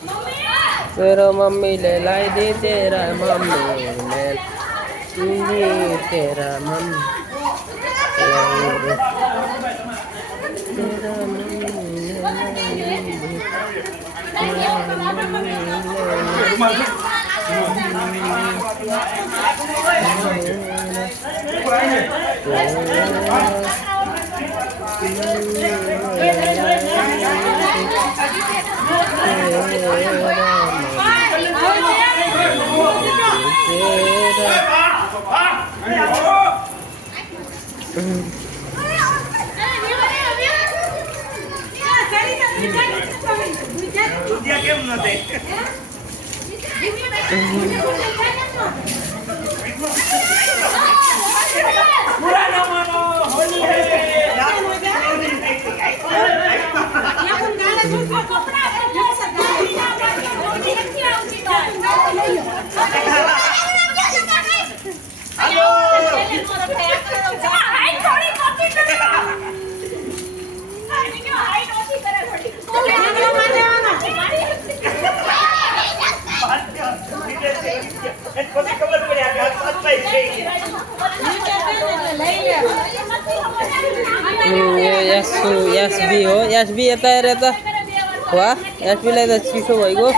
तेरा मम्मी ले लाई दी तेरा मम्मी ले दी तेरा मम्मी लाई दे तेरा मम्मी ले लाई दे तेरा मम्मी यस भी हो यस भी यता हेर त वाह यस बीलाई त चिसो भइगयो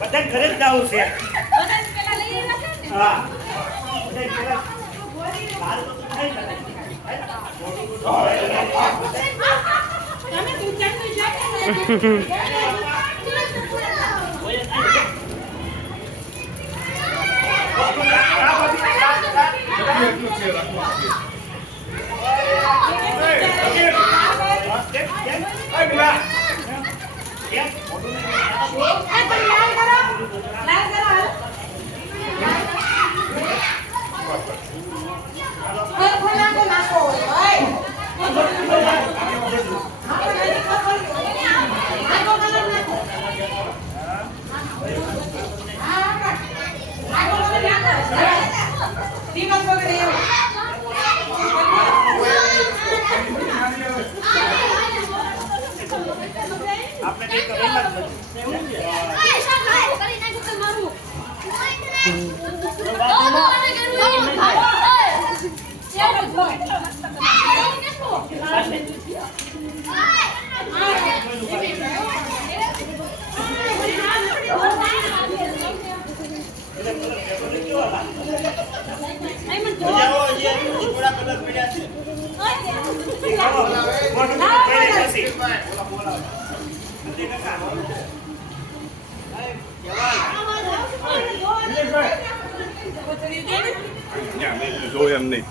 બધા ઘરે જ જવું છે હા જો એમ નહીં.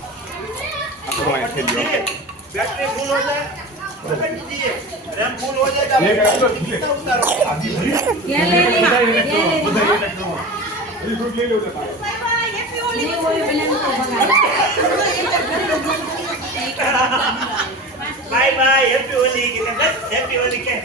બેટરી ફૂલ હોય फूल हो जाएगा ये ले ली bye bye happy Holi happy Holi के